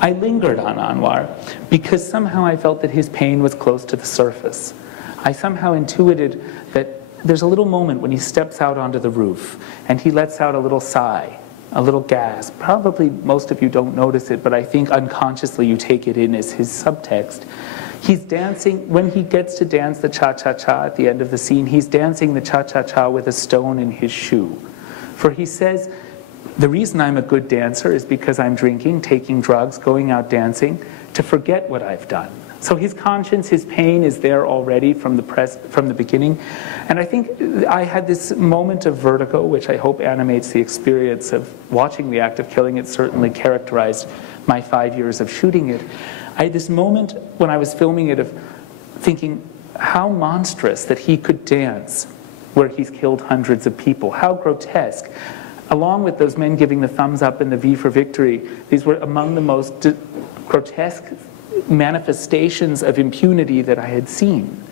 I lingered on Anwar because somehow I felt that his pain was close to the surface. I somehow intuited that there's a little moment when he steps out onto the roof and he lets out a little sigh, a little gasp. Probably most of you don't notice it, but I think unconsciously you take it in as his subtext. He's dancing, when he gets to dance the cha-cha-cha at the end of the scene, he's dancing the cha-cha-cha with a stone in his shoe. For he says, the reason I'm a good dancer is because I'm drinking, taking drugs, going out dancing to forget what I've done. So his conscience, his pain is there already from the beginning. And I think I had this moment of vertigo, which I hope animates the experience of watching the act of killing. It certainly characterized my 5 years of shooting it. I had this moment when I was filming it of thinking how monstrous that he could dance where he's killed hundreds of people. How grotesque. Along with those men giving the thumbs up and the V for victory, these were among the most grotesque manifestations of impunity that I had seen.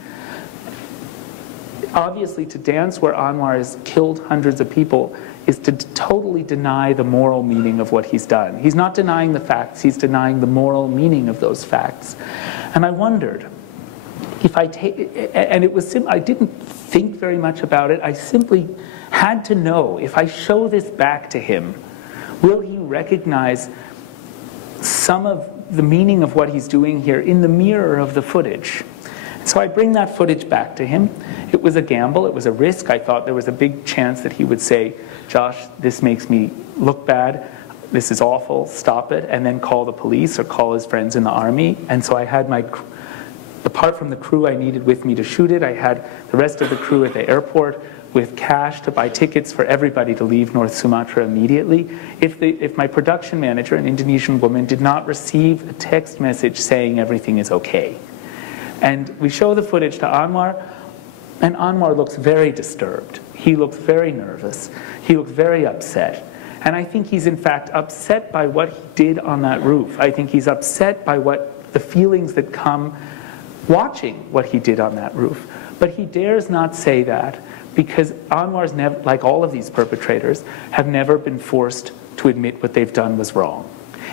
Obviously, to dance where Anwar has killed hundreds of people is to totally deny the moral meaning of what he's done. He's not denying the facts, he's denying the moral meaning of those facts. And I wondered if I take, and it was, I didn't think very much about it, I simply had to know, if I show this back to him, will he recognize some of the meaning of what he's doing here in the mirror of the footage? So I bring that footage back to him. It was a gamble, it was a risk. I thought there was a big chance that he would say, Josh, this makes me look bad, this is awful, stop it, and then call the police or call his friends in the army. And so I had apart from the crew I needed with me to shoot it, I had the rest of the crew at the airport with cash to buy tickets for everybody to leave North Sumatra immediately. If my production manager, an Indonesian woman, did not receive a text message saying everything is okay. And we show the footage to Anwar, and Anwar looks very disturbed. He looks very nervous. He looks very upset. And I think he's in fact upset by what he did on that roof. I think he's upset by the feelings that come watching what he did on that roof. But he dares not say that because Anwar's never, like all of these perpetrators, have never been forced to admit what they've done was wrong.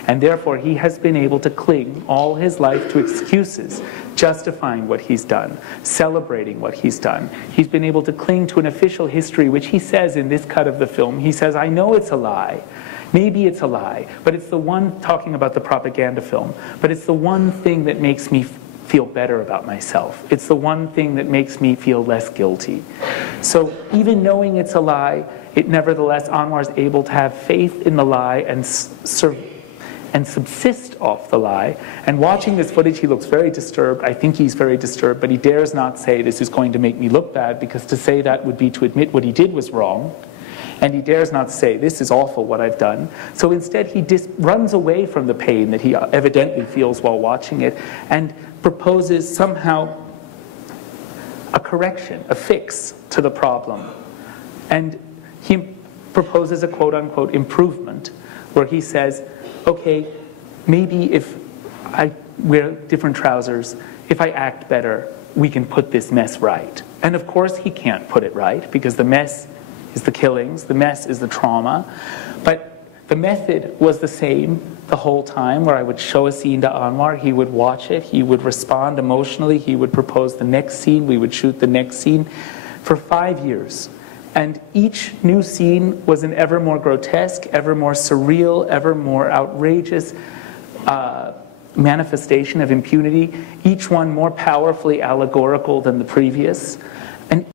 And therefore, he has been able to cling all his life to excuses, justifying what he's done, celebrating what he's done. He's been able to cling to an official history, which he says in this cut of the film, he says, I know it's a lie. Maybe it's a lie, but it's the one, talking about the propaganda film, but it's the one thing that makes me feel better about myself. It's the one thing that makes me feel less guilty. So even knowing it's a lie, it nevertheless, Anwar's able to have faith in the lie and subsist off the lie. And watching this footage, he looks very disturbed. I think he's very disturbed, but he dares not say this is going to make me look bad, because to say that would be to admit what he did was wrong. And he dares not say, this is awful what I've done. So instead he runs away from the pain that he evidently feels while watching it and proposes somehow a correction, a fix to the problem. And he proposes a quote-unquote improvement, where he says, okay, maybe if I wear different trousers, if I act better, we can put this mess right. And of course he can't put it right, because the mess is the killings, the mess is the trauma. But the method was the same the whole time, where I would show a scene to Anwar, he would watch it, he would respond emotionally, he would propose the next scene, we would shoot the next scene for 5 years. And each new scene was an ever more grotesque, ever more surreal, ever more outrageous manifestation of impunity, each one more powerfully allegorical than the previous.